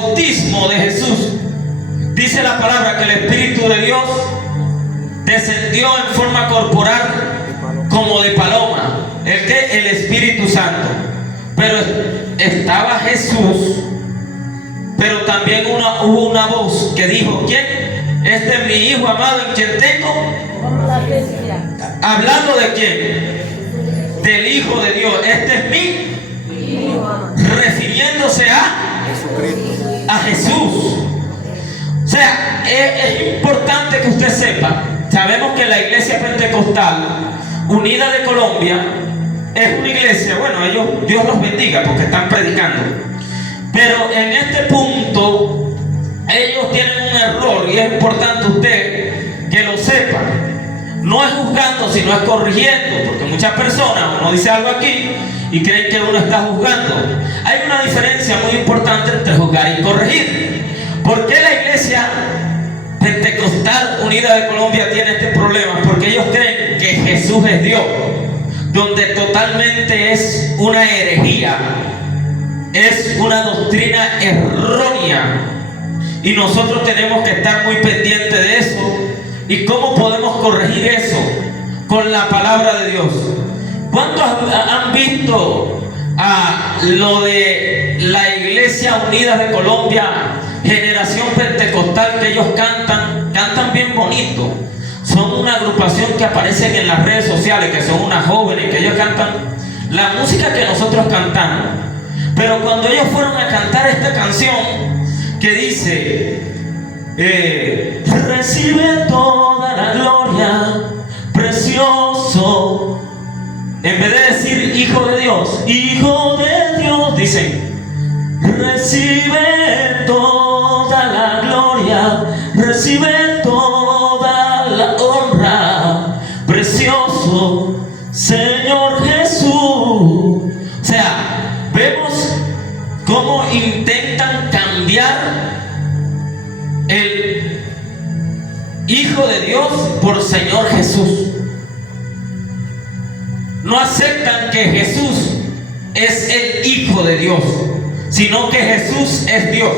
bautismo de Jesús, dice la palabra que el Espíritu de Dios descendió en forma corporal como de paloma. El Espíritu Santo. Pero estaba Jesús, pero también hubo una voz que dijo: ¿quién? Este es mi Hijo amado en quien tengo. ¿Hablando de quién? Del Hijo de Dios. Este es mi Hijo, refiriéndose a Jesús. O sea, es importante que usted sepa. Sabemos que la Iglesia Pentecostal Unida de Colombia es una iglesia, bueno, Dios los bendiga porque están predicando, pero en este punto ellos tienen un error y es importante usted que lo sepa. No es juzgando, sino es corrigiendo, porque muchas personas, uno dice algo aquí y creen que uno está juzgando. Hay una diferencia muy importante entre juzgar y corregir. ¿Por qué la Iglesia Pentecostal Unida de Colombia tiene este problema? Porque ellos creen que Jesús es Dios, donde totalmente es una herejía, es una doctrina errónea, y nosotros tenemos que estar muy pendientes de eso. ¿Y cómo podemos corregir eso? Con la palabra de Dios. ¿Cuántos han visto lo de la Iglesia Unida de Colombia, Generación Pentecostal, que ellos cantan bien bonito? Son una agrupación que aparecen en las redes sociales, que son unas jóvenes, que ellos cantan la música que nosotros cantamos. Pero cuando ellos fueron a cantar esta canción que dice: recibe toda la gloria, precioso, en vez de decir Hijo de Dios, dicen: recibe toda la gloria, recibe toda la honra, precioso Señor Jesús. O sea, vemos cómo intentan cambiar el Hijo de Dios por Señor Jesús. No aceptan que Jesús es el Hijo de Dios, sino que Jesús es Dios.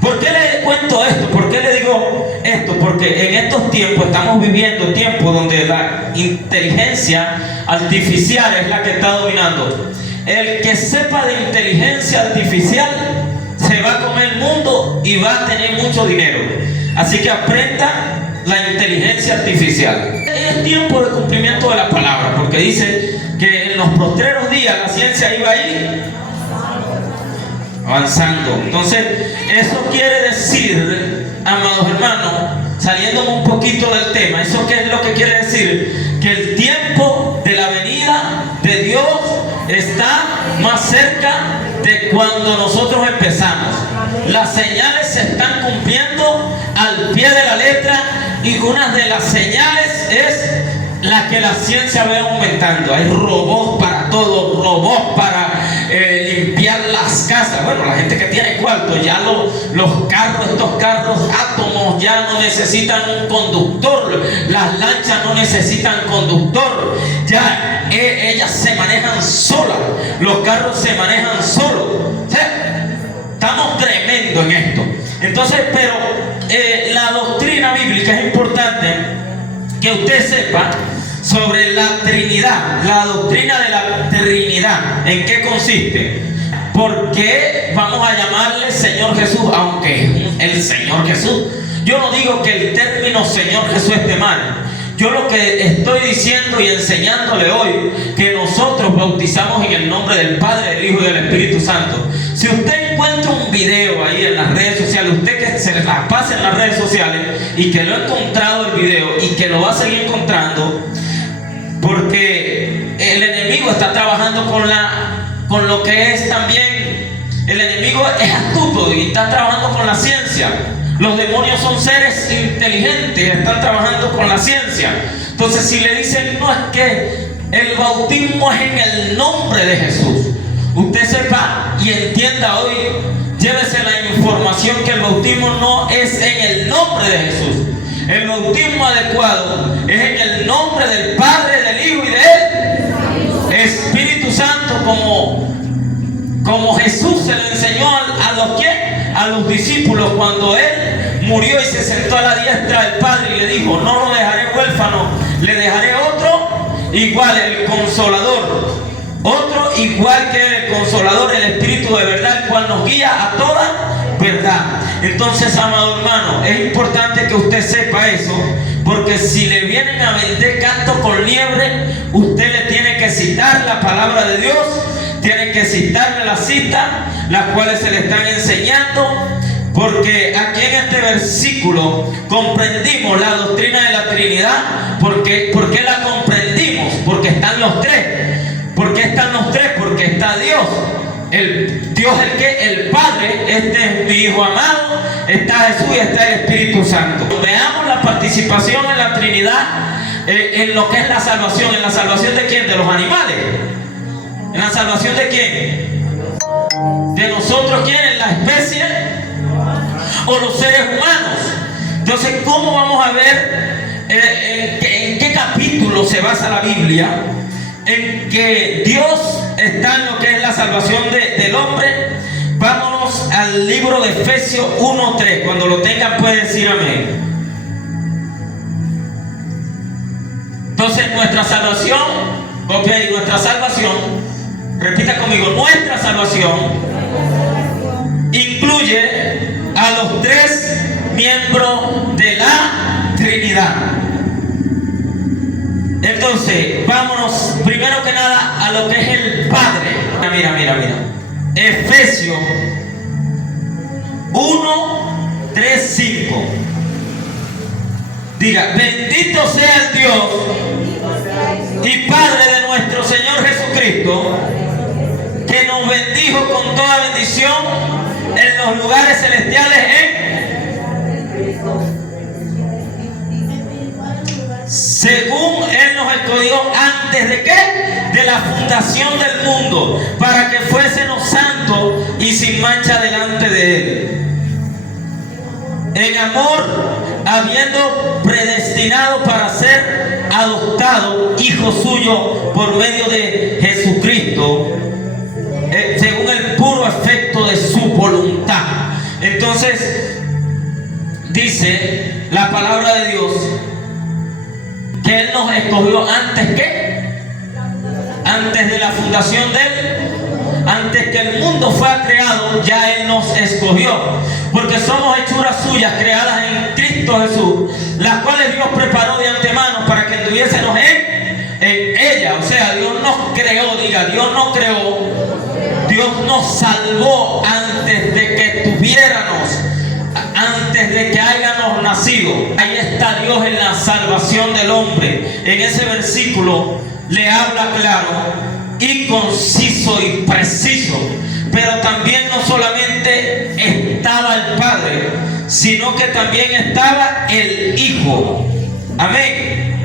¿Por qué le cuento esto? ¿Por qué le digo esto? Porque en estos tiempos estamos viviendo tiempos donde la inteligencia artificial es la que está dominando. El que sepa de inteligencia artificial se va a comer el mundo y va a tener mucho dinero. Así que aprenda la inteligencia artificial. Es tiempo de cumplimiento de la palabra, porque dice que en los postreros días la ciencia iba a ir avanzando. Entonces, eso quiere decir, amados hermanos, saliéndome un poquito del tema, ¿eso qué es lo que quiere decir? Que el tiempo de la venida de Dios está más cerca de cuando nosotros empezamos. Las señales se están cumpliendo al pie de la letra, y una de las señales es la que la ciencia va aumentando. Hay robots para todo, robots para limpiar las casas. Bueno, la gente que tiene cuarto, ya los carros, estos carros átomos ya no necesitan un conductor. Las lanchas no necesitan conductor. Ya ellas se manejan solas. Los carros se manejan solos. O sea, estamos tremendo en esto. Entonces, pero la doctrina bíblica es importante que usted sepa sobre la Trinidad, la doctrina de la Trinidad. ¿En qué consiste? ¿Por qué vamos a llamarle Señor Jesús, aunque es el Señor Jesús? Yo no digo que el término Señor Jesús esté mal. Yo lo que estoy diciendo y enseñándole hoy, que nosotros bautizamos en el nombre del Padre, del Hijo y del Espíritu Santo. Si usted encuentra un video ahí en las redes sociales, usted que se la pase en las redes sociales y que lo ha encontrado el video y que lo va a seguir encontrando, porque el enemigo está trabajando con lo que es también, el enemigo es astuto y está trabajando con la ciencia. Los demonios son seres inteligentes, están trabajando con la ciencia. Entonces, si le dicen no, es que el bautismo es en el nombre de Jesús, usted sepa y entienda hoy, llévese la información que el bautismo no es en el nombre de Jesús. El bautismo adecuado es en el nombre del Padre, del Hijo y del Espíritu Santo, como Jesús se lo enseñó a los discípulos cuando Él murió y se sentó a la diestra del Padre y le dijo: no lo dejaré huérfano, le dejaré otro igual, el Consolador. Otro igual que el Consolador, el Espíritu de verdad, el cual nos guía a toda verdad. Entonces, amado hermano, es importante que usted sepa eso, porque si le vienen a vender canto con liebre, usted le tiene que citar la palabra de Dios, tiene que citarle la cita, las cuales se le están enseñando, porque aquí en este versículo comprendimos la doctrina de la Trinidad. ¿Por qué la comprendimos? Porque están los tres. ¿Por qué están los tres? Porque está Dios. Dios el Padre, este es mi Hijo amado, está Jesús y está el Espíritu Santo. Veamos la participación en la Trinidad, en lo que es la salvación. ¿En la salvación de quién? ¿De los animales? ¿En la salvación de quién? ¿De nosotros quién? ¿En la especie? ¿O los seres humanos? Entonces, ¿cómo vamos a ver en qué capítulo se basa la Biblia en que Dios está en lo que es la salvación del hombre? Vámonos al libro de Efesios 1:3. Cuando lo tengan puede decir amén. Entonces, nuestra salvación, copia, y nuestra salvación, repita conmigo, nuestra salvación incluye a los tres miembros de la Trinidad. Entonces, vámonos primero que nada a lo que es el Padre. Mira. Efesios 1:3-5. Diga: bendito sea el Dios y Padre de nuestro Señor Jesucristo, que nos bendijo con toda bendición en los lugares celestiales según Él nos escogió antes de ¿qué? De la fundación del mundo, para que fuésemos santos y sin mancha delante de Él, en amor, habiendo predestinado para ser adoptado hijo suyo por medio de Jesucristo, según el puro efecto de su voluntad. Entonces, dice la palabra de Dios que Él nos escogió antes que, antes de la fundación de Él, antes que el mundo fuera creado, ya Él nos escogió, porque somos hechuras suyas, creadas en Cristo Jesús, las cuales Dios preparó de antemano para que anduviésemos en ella. O sea, Dios nos creó, diga, Dios nos creó, Dios nos salvó antes de que tuviéramos, antes de que hayamos nacido. Ahí está Dios en la salvación del hombre. En ese versículo le habla claro y conciso y preciso. Pero también no solamente estaba el Padre, sino que también estaba el Hijo. Amén.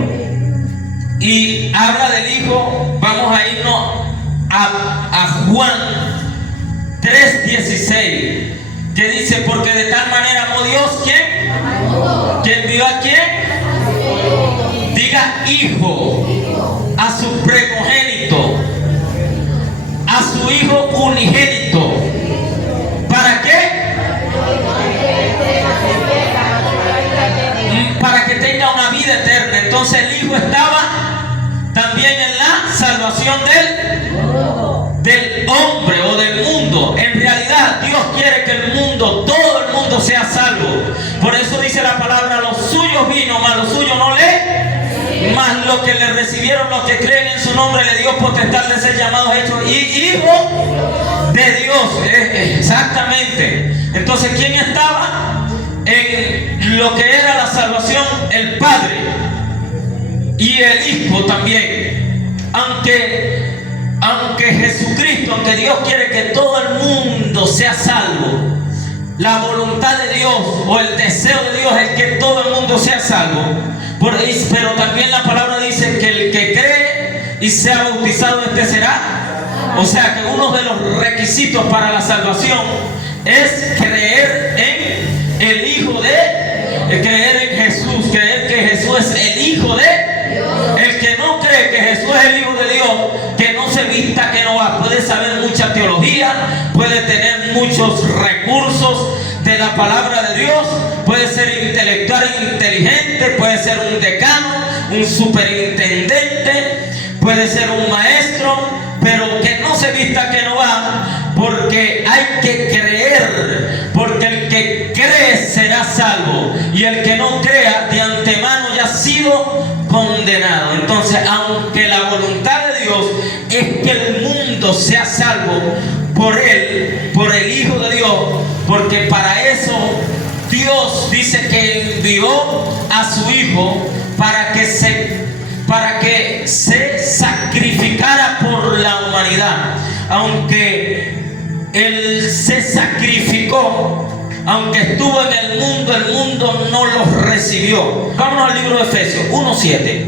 Y habla del Hijo. Vamos a irnos a Juan 3:16, que dice: porque de tal manera amó Dios, ¿quién? ¿Quién vio a quién? Diga: Hijo, a su primogénito, a su Hijo unigénito. ¿Para qué? Para que tenga una vida eterna. Entonces el Hijo estaba también en la salvación del hombre o del mundo. En realidad Dios quiere que el mundo, todo el mundo sea salvo. Por eso dice la palabra: los suyos vino, mas los suyos no mas los que le recibieron, los que creen en su nombre, le dio potestad de ser llamados hechos hijos de Dios. Exactamente. Entonces, ¿quién estaba en lo que era la salvación? El Padre y el Hijo también. Aunque Jesucristo, aunque Dios quiere que todo el mundo sea salvo, la voluntad de Dios o el deseo de Dios es que todo el mundo sea salvo. Pero también la palabra dice que el que cree y sea bautizado, este será. O sea que uno de los requisitos para la salvación es creer en el Hijo creer en Jesús, creer que Jesús es el Hijo de Dios. El que no cree que Jesús es el Hijo de Dios, que no se vista, que no va, puede saber mucha teología teología, puede tener muchos recursos de la palabra de Dios, puede ser intelectual e inteligente, puede ser un decano, un superintendente, puede ser un maestro, pero que no se vista que no va, porque hay que creer, porque el que cree será salvo, y el que no crea de antemano ya ha sido condenado. Entonces, aunque la voluntad de Dios es que el mundo sea salvo por él, por el Hijo de Dios, porque para eso Dios dice que envió a su Hijo para que se sacrificara por la humanidad. Aunque Él se sacrificó, aunque estuvo en el mundo no los recibió. Vámonos al libro de Efesios 1:7.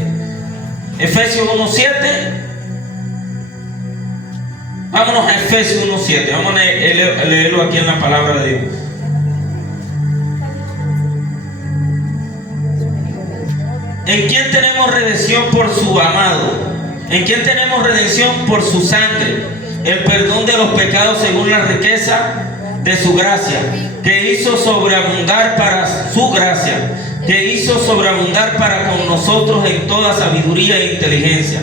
Efesios 1:7. Vámonos a Efesios 1:7. Vamos a leerlo aquí en la palabra de Dios. ¿En quién tenemos redención por su amado? ¿En quién tenemos redención por su sangre? El perdón de los pecados según la riqueza de su gracia, que hizo sobreabundar para su gracia, que hizo sobreabundar para con nosotros en toda sabiduría e inteligencia.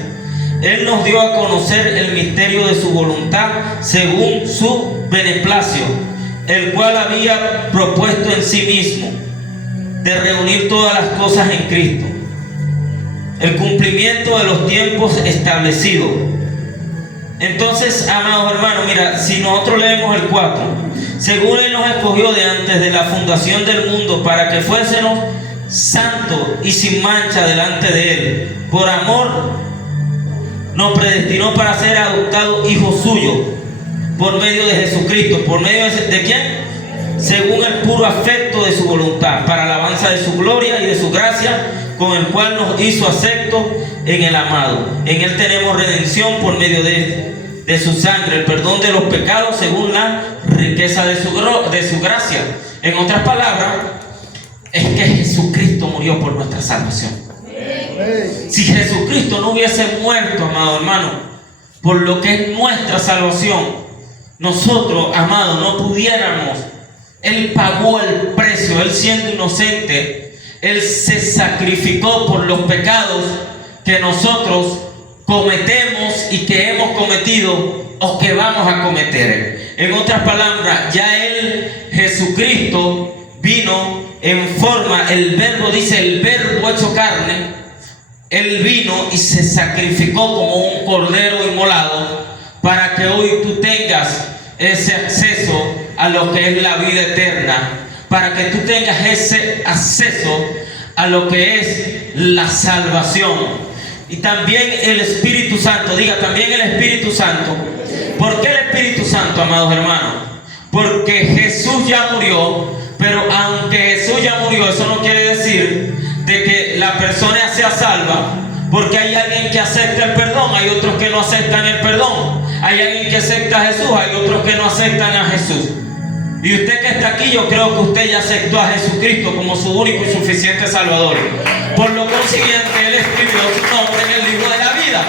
Él nos dio a conocer el misterio de su voluntad según su beneplácito, el cual había propuesto en sí mismo, de reunir todas las cosas en Cristo, el cumplimiento de los tiempos establecidos. Entonces, amados hermanos, mira, si nosotros leemos el 4, según Él nos escogió de antes de la fundación del mundo para que fuésemos santos y sin mancha delante de Él, por amor nos predestinó para ser adoptados hijos suyos por medio de Jesucristo. ¿Por medio de quién? Según el puro afecto de su voluntad, para alabanza de su gloria y de su gracia, con el cual nos hizo aceptos en el amado. En Él tenemos redención por medio de su sangre, el perdón de los pecados según la riqueza de su gracia. En otras palabras, es que Jesucristo murió por nuestra salvación. Si Jesucristo no hubiese muerto, amado hermano, por lo que es nuestra salvación, nosotros, amados, no pudiéramos. Él pagó el precio. Él, siendo inocente, Él se sacrificó por los pecados que nosotros cometemos y que hemos cometido o que vamos a cometer. En otras palabras, ya Él, Jesucristo, vino en forma, el verbo dice, el verbo hecho carne. Él vino y se sacrificó como un cordero inmolado para que hoy tú tengas ese acceso a lo que es la vida eterna, para que tú tengas ese acceso a lo que es la salvación. Y también el Espíritu Santo, diga también el Espíritu Santo. ¿Por qué el Espíritu Santo, amados hermanos? Porque Jesús ya murió, pero aunque Jesús ya murió, eso no quiere decir de que la persona sea salva, porque hay alguien que acepta el perdón, hay otros que no aceptan el perdón, hay alguien que acepta a Jesús, hay otros que no aceptan a Jesús. Y usted que está aquí, yo creo que usted ya aceptó a Jesucristo como su único y suficiente Salvador. Por lo consiguiente, Él escribió su nombre en el libro de la vida.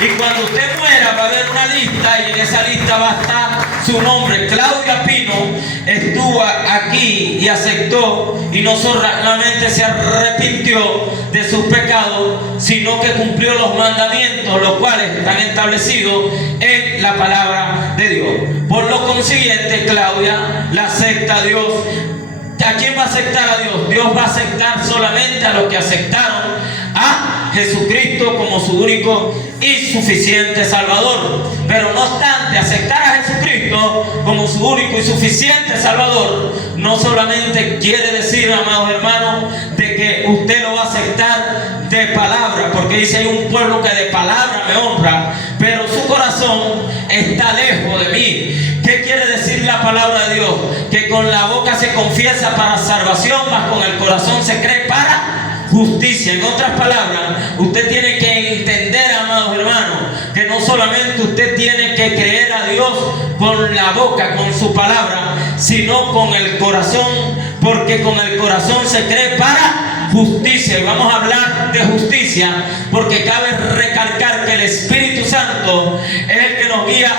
Y cuando usted muera va a haber una lista, y en esa lista va a estar su nombre. Claudia Pino estuvo aquí y aceptó, y no solamente se arrepintió de sus pecados, sino que cumplió los mandamientos, los cuales están establecidos en la palabra de Dios. Por lo consiguiente, Claudia la acepta a Dios. ¿A quién va a aceptar a Dios? Dios va a aceptar solamente a los que aceptaron a Jesucristo como su único y suficiente Salvador. Pero no obstante, aceptar a Jesucristo como su único y suficiente Salvador no solamente quiere decir, amados hermanos, de que usted lo va a aceptar de palabra, porque dice: hay un pueblo que de palabra me honra, pero su corazón está lejos de mí. ¿Qué quiere decir la palabra de Dios? Que con la boca se confiesa para salvación, mas con el corazón se cree para justicia. En otras palabras, usted tiene que entender, amados hermanos, que no solamente usted tiene que creer a Dios con la boca, con su palabra, sino con el corazón, porque con el corazón se cree para justicia. Y vamos a hablar de justicia porque cabe recalcar que el Espíritu Santo es el que nos guía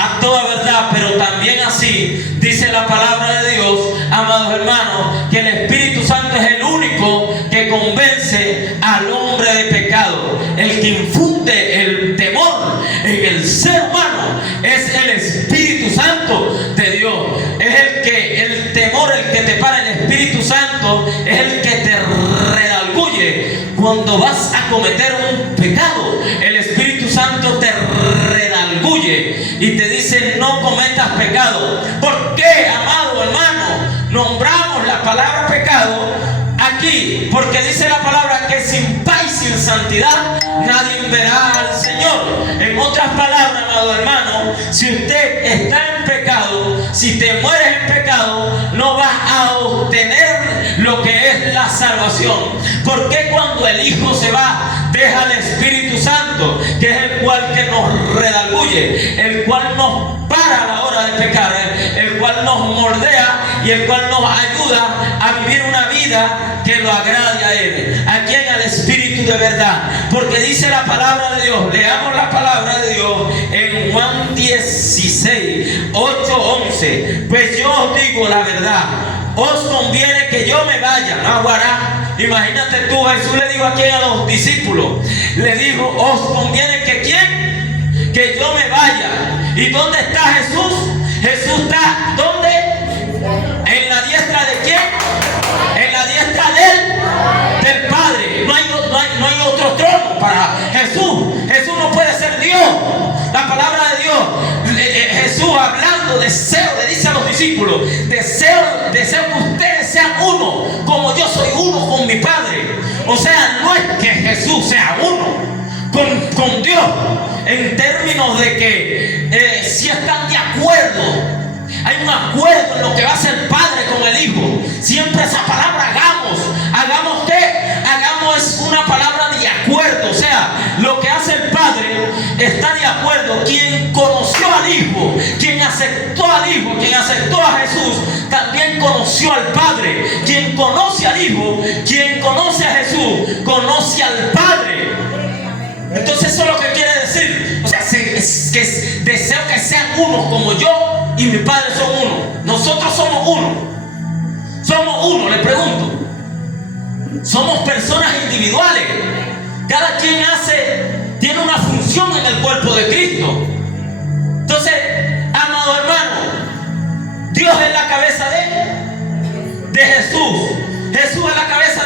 a toda verdad, pero también así dice la palabra de Dios, amados hermanos, que el Espíritu Santo es el único que convence al hombre de pecado. El que infunde el temor en el ser humano es el Espíritu Santo de Dios. Es el temor, el que te para. El Espíritu Santo es el que te redarguye cuando vas a cometer un pecado. El Espíritu Santo te redarguye y te dice: no cometas pecado. ¿Por qué, amado hermano, nombramos la palabra pecado aquí? Porque dice la palabra que sin paz y sin santidad nadie verá al Señor. En otras palabras, amado hermano, si usted está en pecado, si te mueres en pecado, no vas a obtener lo que es la salvación. Porque cuando el Hijo se va, deja al Espíritu Santo, que es el cual que nos redarguye, el cual nos para a la hora de pecar, el cual nos moldea y el cual nos ayuda a vivir una vida que lo agrade a Él. ¿A quién? Al Espíritu de verdad. Porque dice la palabra de Dios, leamos la palabra de Dios en Juan 16, 8, 11. Pues yo os digo la verdad, os conviene que yo me vaya. No, guará. Imagínate tú, Jesús le dijo aquí a los discípulos, le dijo: os conviene que ¿quién? Que yo me vaya. ¿Y dónde está Jesús? Jesús está, ¿dónde? ¿En la diestra de quién? En la diestra del Padre. No hay otro trono para Jesús. Jesús no puede ser Dios. La palabra de Dios, Jesús hablando, deseo, le dice a los discípulos: deseo que ustedes sean uno, como yo soy uno con mi Padre. O sea, no es que Jesús sea uno con Dios, en términos de que si están de acuerdo, hay un acuerdo en lo que va a hacer el Padre con el Hijo. Siempre esa palabra hagamos ¿qué? Hagamos es una palabra de acuerdo. O sea, lo que hace el Padre está de acuerdo. Quien conoció al Hijo, quien aceptó al Hijo, quien aceptó a Jesús, también conoció al Padre. Quien conoce al Hijo, quien conoce a Jesús, conoce al Padre. Entonces eso es lo que quiere decir. O sea, que deseo que sean unos como yo y mi Padre son uno. Nosotros somos uno. Somos uno, le pregunto. Somos personas individuales. Cada quien tiene una función en el cuerpo de Cristo. Entonces, amado hermano, Dios es la cabeza de Jesús. Jesús es la cabeza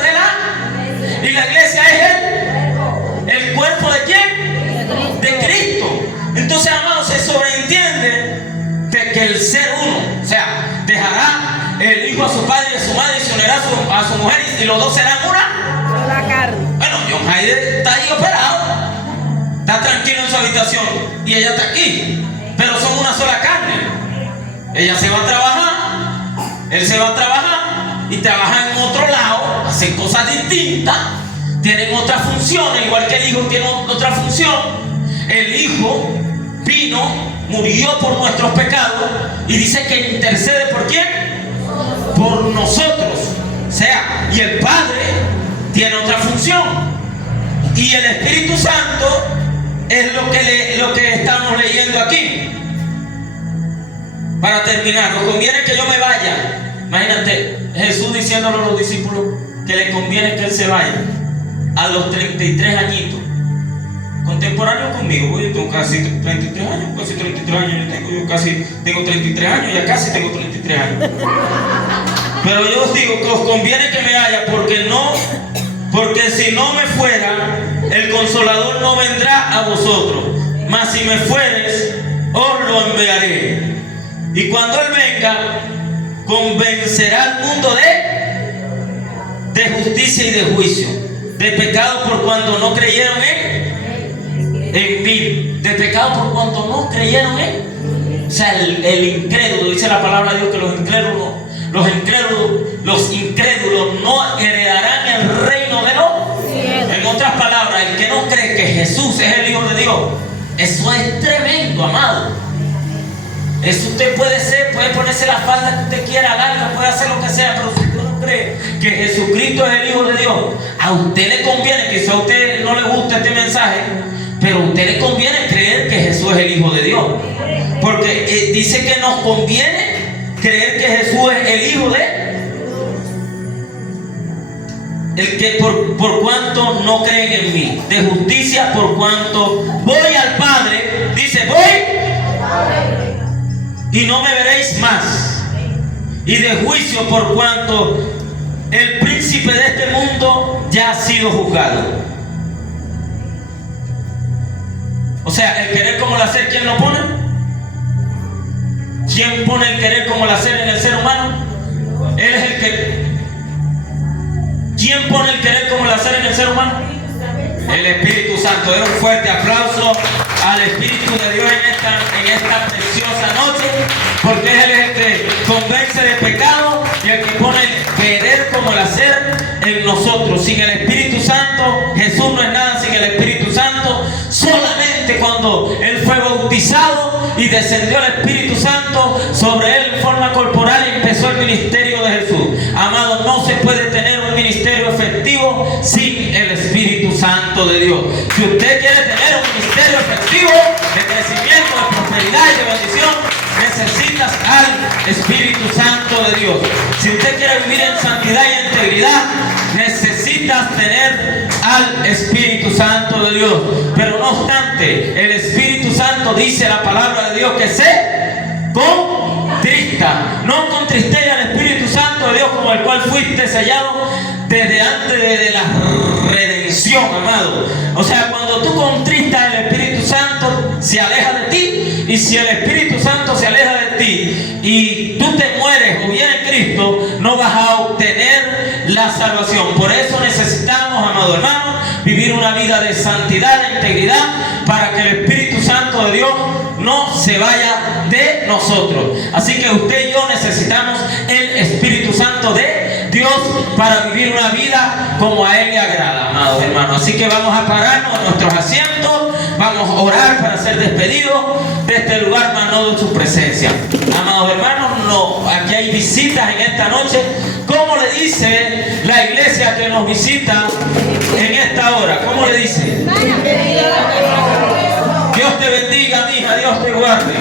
y la iglesia es el cuerpo de quién? De Cristo. Entonces, amados, se sobreentiende de que el ser uno, o sea, dejará el hijo a su padre y a su madre y se unirá a su mujer y los dos serán una sola carne. Bueno, John Hayden está ahí operado, está tranquilo en su habitación y ella está aquí, pero son una sola carne. Ella se va a trabajar, él se va a trabajar y trabajan en otro lado, hacen cosas distintas, tienen otras funciones, igual que el hijo tiene otra función. El hijo vino, murió por nuestros pecados y dice que intercede ¿por quién? Por nosotros. O sea, y el Padre tiene otra función y el Espíritu Santo es lo que estamos leyendo aquí. Para terminar, nos conviene que yo me vaya. Imagínate Jesús diciéndole a los discípulos que le conviene que él se vaya a los 33 añitos. Contemporáneo conmigo, yo tengo casi 33 años, casi 33 años yo casi tengo 33 años, ya casi tengo 33 años. Pero yo os digo que os conviene que me vaya, porque si no me fuera, el Consolador no vendrá a vosotros, mas si me fueres, os lo enviaré. Y cuando Él venga, convencerá al mundo de justicia y de juicio, de pecado por cuando no creyeron en mí, de pecado por cuanto no creyeron en. O sea, el incrédulo, dice la palabra de Dios que los incrédulos no heredarán el reino de los cielos. En otras palabras, el que no cree que Jesús es el Hijo de Dios, eso es tremendo, amado. Eso usted puede ponerse la falda que usted quiera, larga, puede hacer lo que sea, pero si usted no cree que Jesucristo es el Hijo de Dios, a usted le conviene, que si a usted no le gusta este mensaje, pero a usted le conviene creer que Jesús es el Hijo de Dios. porque dice que nos conviene creer que Jesús es el Hijo de el que por cuanto no creen en mí, de justicia por cuanto voy al Padre, dice voy y no me veréis más, y de juicio por cuanto el príncipe de este mundo ya ha sido juzgado. O sea, el querer como el hacer, ¿quién lo pone? ¿Quién pone el querer como el hacer en el ser humano? Él es el que... ¿Quién pone el querer como el hacer en el ser humano? El Espíritu Santo. Den un fuerte aplauso al Espíritu de Dios en esta preciosa noche, porque Él es el que convence de pecado y el que pone el querer como el hacer en nosotros. Sin el Espíritu Santo, Jesús no es nada sin el Espíritu Santo. Solamente cuando Él fue bautizado y descendió el Espíritu Santo sobre Él en forma corporal, empezó el ministerio de Jesús. Amado, no se puede tener un ministerio efectivo sin el Espíritu Santo de Dios. Si usted quiere tener un ministerio efectivo de crecimiento, de prosperidad y de bendición, necesitas al Espíritu Santo de Dios. Si usted quiere vivir en santidad y integridad, necesitas tener al Espíritu Santo de Dios. Pero no obstante, el Espíritu Santo, dice la palabra de Dios, que se contrista. No contristéis al Espíritu Santo de Dios, como el cual fuiste sellado desde antes de la redención, amado. O sea, cuando tú contristas, el Espíritu Santo se aleja de ti. Y si el Espíritu Santo se aleja de ti y tú te mueres o viene Cristo, no vas a obtener la salvación. Por eso necesitamos, amado hermano, vivir una vida de santidad, de integridad, para que el Espíritu Santo de Dios no se vaya de nosotros. Así que usted y yo necesitamos el Espíritu Santo de Dios para vivir una vida como a Él le agrada, amados hermanos. Así que vamos a pararnos en nuestros asientos, vamos a orar para ser despedidos de este lugar, mas no de su presencia. Amados hermanos, aquí hay visitas en esta noche. ¿Cómo le dice la iglesia que nos visita en esta hora? ¿Cómo le dice? Dios te bendiga, mija, Dios te guarde.